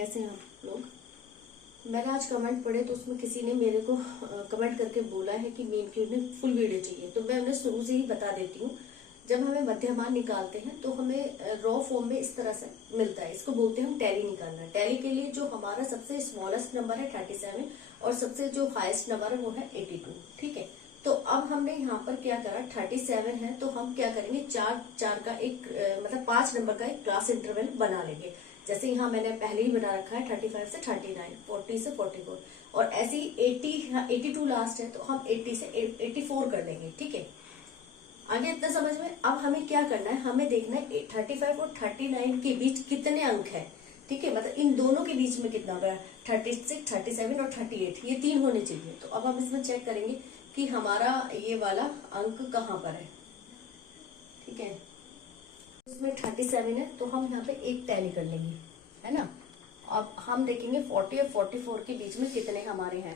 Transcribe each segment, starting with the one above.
कैसे हैं आप लोग। मैंने आज कमेंट पढ़े तो उसमें किसी ने मेरे को कमेंट करके बोला है कि मीन की उन्हें फुल वीडियो चाहिए, तो मैं उन्हें शुरू से ही बता देती हूँ। जब हमें मध्यमान निकालते हैं तो हमें रॉ फॉर्म में इस तरह से मिलता है, इसको बोलते हैं हम टैली निकालना। टैली के लिए जो हमारा सबसे स्मॉलेस्ट नंबर है 37 और सबसे जो हाईएस्ट नंबर है वो है 82। ठीक है, तो अब हमने यहाँ पर क्या करा, 37 है तो हम क्या करेंगे, चार का एक मतलब 5 नंबर का एक क्लास इंटरवल बना लेंगे। जैसे यहाँ मैंने पहले ही बना रखा है 35 से 39, 40 से 44 और ऐसे ही 82 लास्ट है तो हम 80 से 84 कर लेंगे। ठीक है, आगे इतना समझ में। अब हमें क्या करना है, हमें देखना है 35 और 39 के बीच कितने अंक है। ठीक है, मतलब इन दोनों के बीच में कितना होगा, 36, 37 और 38, ये 3 होने चाहिए। तो अब हम इसमें चेक करेंगे कि हमारा ये वाला अंक कहाँ पर है। ठीक है, इसमें 37 है तो हम यहाँ पे एक टैली कर लेंगे, है ना। अब हम देखेंगे 40 और 44 के बीच में कितने हमारे हैं।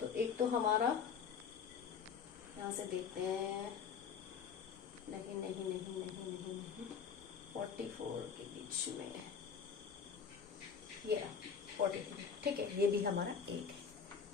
तो एक तो हमारा यहाँ से देखते हैं, नहीं 44 के बीच में ये 43। ठीक है, ये भी हमारा एक है।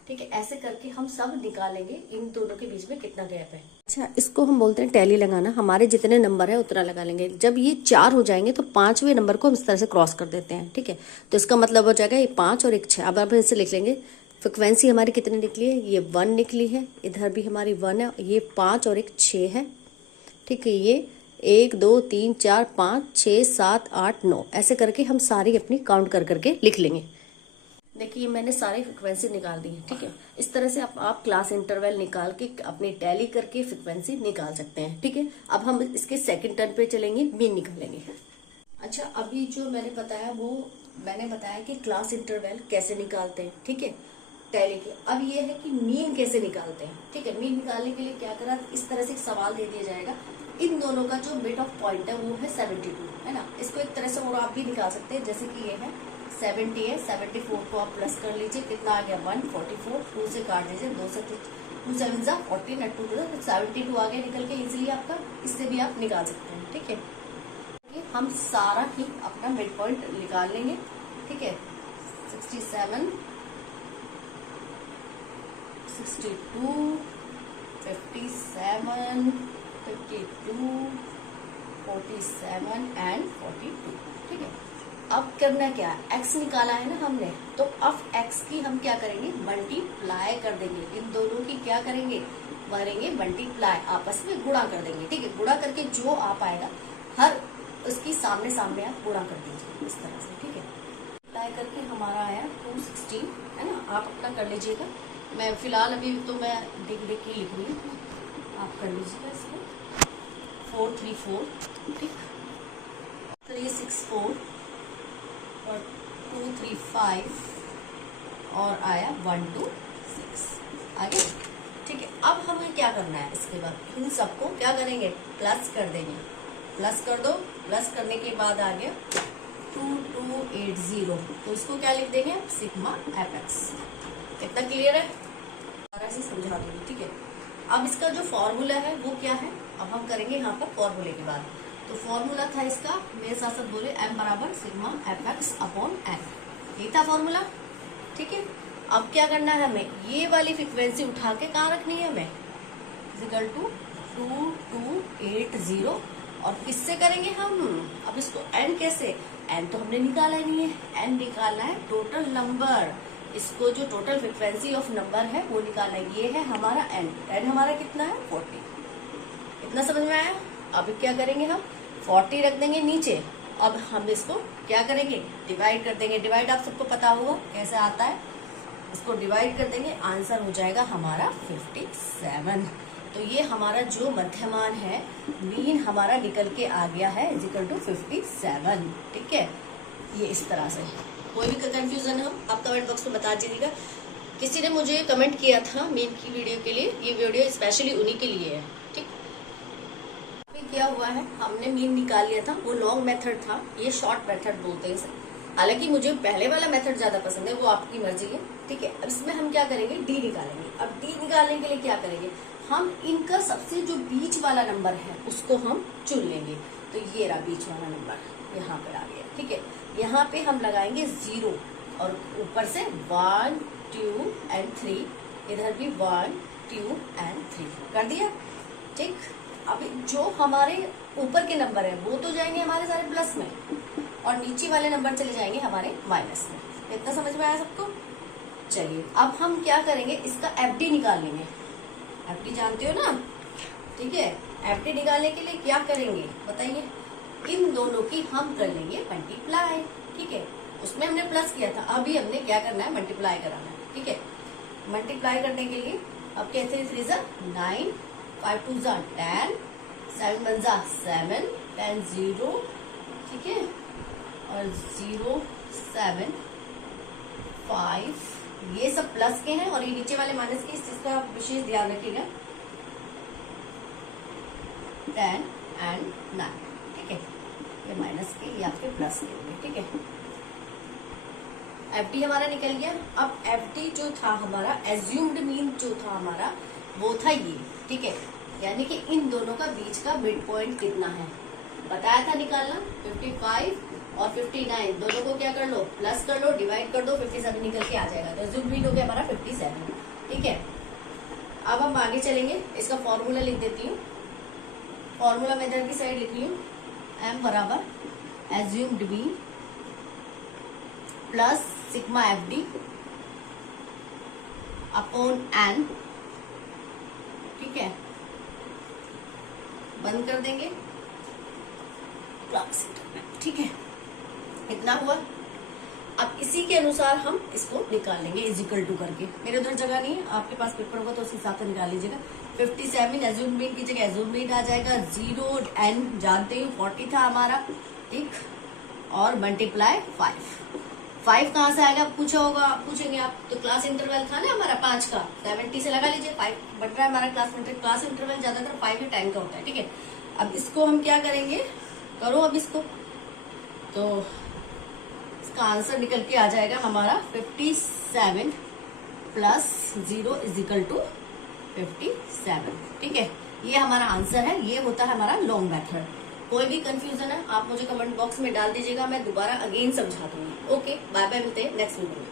ठीक है, ऐसे करके हम सब निकालेंगे इन दोनों के बीच में कितना गैप है। अच्छा, इसको हम बोलते हैं टैली लगाना। हमारे जितने नंबर है उतना लगा लेंगे। जब ये 4 हो जाएंगे तो 5वें नंबर को हम इस तरह से क्रॉस कर देते हैं। ठीक है, तो इसका मतलब हो जाएगा ये 5 और एक 6। अब इसे लिख लेंगे। फ्रिक्वेंसी हमारी कितनी निकली है, ये 1 निकली है, इधर भी हमारी 1 है, ये 5 और एक 6 है। ठीक है, ये 1 2 3 4 5 6 7 8 9 ऐसे करके हम सारी अपनी काउंट कर करके लिख लेंगे। देखिए मैंने सारी फ्रिक्वेंसी निकाल दी है। ठीक है, इस तरह से आप क्लास इंटरवल निकाल के अपनी टैली करके फ्रिक्वेंसी निकाल सकते हैं। ठीक है, अब हम इसके सेकंड टर्न पे चलेंगे, मीन निकालेंगे। अच्छा, अभी जो मैंने बताया वो मैंने बताया कि क्लास इंटरवल कैसे निकालते हैं। ठीक है, टैली के। अब ये है कि मीन कैसे निकालते हैं। ठीक है, मीन निकालने के लिए क्या करा, इस तरह से एक सवाल दे दिया जाएगा। इन दोनों का जो मिड ऑफ पॉइंट है वो है 72, है ना। इसको एक तरह से और आप भी निकाल सकते हैं, जैसे कि ये है 70 है, 74 को आप प्लस कर लीजिए, कितना आ गया 144, 2 से काट दीजिए, 2 से 2 7 जा 14 और 2 72 आ गया निकल के। इजिली आपका इससे भी आप निकाल सकते हैं। ठीक है, हम सारा ही अपना मिड पॉइंट निकाल लेंगे। ठीक है, 67, 62, 57, 52, 47 एंड 42। ठीक है, अब करना क्या है, x निकाला है ना हमने, तो अब x की हम क्या करेंगे, मल्टीप्लाई कर देंगे। इन दोनों की क्या करेंगे, करेंगे मल्टीप्लाई, आपस में गुणा कर देंगे। ठीक है, गुणा करके जो आ पाएगा हर उसकी सामने सामने आप गुणा कर दीजिए इस तरह से। ठीक है, मल्टीप्लाई करके हमारा आया 216, है ना। आप अपना कर लीजिएगा, मैं फिलहाल अभी तो मैं देख के लिख रही हूँ, आप कर लीजिएगा इसको। 434, ठीक, 364 और 235 और आया 126 आगे। ठीक है, अब हमें क्या करना है, इसके बाद इन सबको क्या करेंगे, प्लस कर देंगे। प्लस कर दो, प्लस करने के बाद आ गया 2280, तो इसको क्या लिख देंगे, सिग्मा एफएक्स। इतना क्लियर है, सारा से समझा दूंगी। ठीक है, अब इसका जो फॉर्मूला है वो क्या है, अब हम करेंगे यहाँ पर फॉर्मूले की बात। तो फॉर्मूला था इसका, मेरे साथ साथ बोले, m बराबर सिग्मा एफएक्स अपॉन n, ये था फॉर्मूला। ठीक है, अब क्या करना है हमें, ये वाली फ्रिक्वेंसी उठा के कहाँ रखनी है हमें, इक्वल टू 2280। और किससे करेंगे हम, अब इसको n कैसे, n तो हमने निकाला ही नहीं है, n निकालना है टोटल नंबर। इसको जो टोटल फ्रिक्वेंसी ऑफ नंबर है वो निकालना है, ये है हमारा n हमारा कितना है 40। इतना समझ में आया। अब क्या करेंगे हम, 40 रख देंगे नीचे। अब हम इसको क्या करेंगे, डिवाइड कर देंगे। डिवाइड आप सबको पता होगा कैसे आता है, इसको डिवाइड कर देंगे, आंसर हो जाएगा हमारा 57। तो ये हमारा जो मध्यमान है, मीन हमारा निकल के आ गया है इक्वल टू 57। ठीक है, ये इस तरह से। कोई भी कंफ्यूजन है आप कमेंट बॉक्स में बता दीजिएगा। किसी ने मुझे कमेंट किया था मीन की वीडियो के लिए, ये वीडियो स्पेशली उन्हीं के लिए है। ठीक, क्या हुआ है, हमने मीन निकाल लिया था, वो लॉन्ग मेथड था, ये शॉर्ट मेथड बोलते हैं। हालांकि मुझे पहले वाला मेथड ज्यादा पसंद है, वो आपकी मर्जी है। ठीक है, अब इसमें हम क्या करेंगे, डी निकालेंगे। अब डी निकालने के लिए क्या करेंगे, हम इनका सबसे जो बीच वाला नंबर है उसको हम चुन लेंगे। तो ये रहा बीच वाला नंबर, यहाँ पे आ गया। ठीक है, यहाँ पे हम लगाएंगे 0 और ऊपर से 1 2 एंड 3, इधर भी 1 2 एंड 3 कर दिया। ठीक, अब जो हमारे ऊपर के नंबर है वो तो जाएंगे हमारे सारे प्लस में और नीचे वाले नंबर चले जाएंगे हमारे माइनस में। इतना समझ में आया सबको? चलिए अब हम क्या करेंगे, इसका एफडी निकाल लेंगे। एफडी जानते हो ना? ठीक है, एफडी निकालने के लिए क्या करेंगे बताइए? इन दोनों की हम कर लेंगे मल्टीप्लाई। ठीक है, उसमें हमने प्लस किया था, अभी हमने क्या करना है, मल्टीप्लाई कराना है। ठीक है, मल्टीप्लाई करने के लिए अब कैसे 3 जा 9, 5 2 जा 10, 7 1 जा 7, 10 0। ठीक है, और 0 7 5, ये सब प्लस के हैं और ये नीचे वाले माइनस के, इस चीज का विशेष ध्यान रखिएगा। 10 एंड 9। ठीक है, ये माइनस के, ये आपके प्लस के होंगे। ठीक है, एफडी हमारा निकल गया। अब एफडी जो था हमारा, एज्यूम्ड मीन जो था हमारा, वो था ये। ठीक है, यानी कि इन दोनों का बीच का मिड पॉइंट कितना है बताया था निकालना। 55 और 59 दोनों को क्या कर लो, प्लस कर लो, डिवाइड कर दो, 57 निकल के आ जाएगा। तो एज्यूम्ड मीन हो गया हमारा 57। ठीक है, अब हम आगे चलेंगे, इसका फॉर्मूला लिख देती हूँ। फॉर्मूला मैं इधर की साइड लिख रही हूँ, m बराबर assumed mean plus sigma FD upon n। ठीक है, बंद कर देंगे। ठीक है, इतना हुआ। अब इसी के अनुसार हम इसको निकाल लेंगे इजिकल टू करके। मेरे उधर जगह नहीं है, आपके पास पेपर होगा तो उस हिसाब से निकाल लीजिएगा। 57 एज्यूम्ड मीन की जगह एज्यूम्ड मीन आ जाएगा। 0 n जानते हो 40 था हमारा। ठीक, और मल्टीप्लाई 5 कहाँ से आएगा पूछेंगे आप, तो क्लास इंटरवल था ना हमारा 5 का, 70 से लगा लीजिए। 5 बढ़ रहा है हमारा क्लास इंटरवल ज्यादातर 5 ही टाइम का होता है। ठीक है, अब इसको हम क्या करेंगे, करो अब इसको, तो इसका आंसर निकल के आ जाएगा हमारा 57 प्लस 0 इजिकल टू 57। ठीक है, ये हमारा आंसर है। ये होता है हमारा लॉन्ग मेथड। कोई भी कंफ्यूजन है आप मुझे कमेंट बॉक्स में डाल दीजिएगा, मैं दोबारा अगेन समझा दूंगी। ओके, बाय बाय, मिलते हैं नेक्स्ट वीडियो में।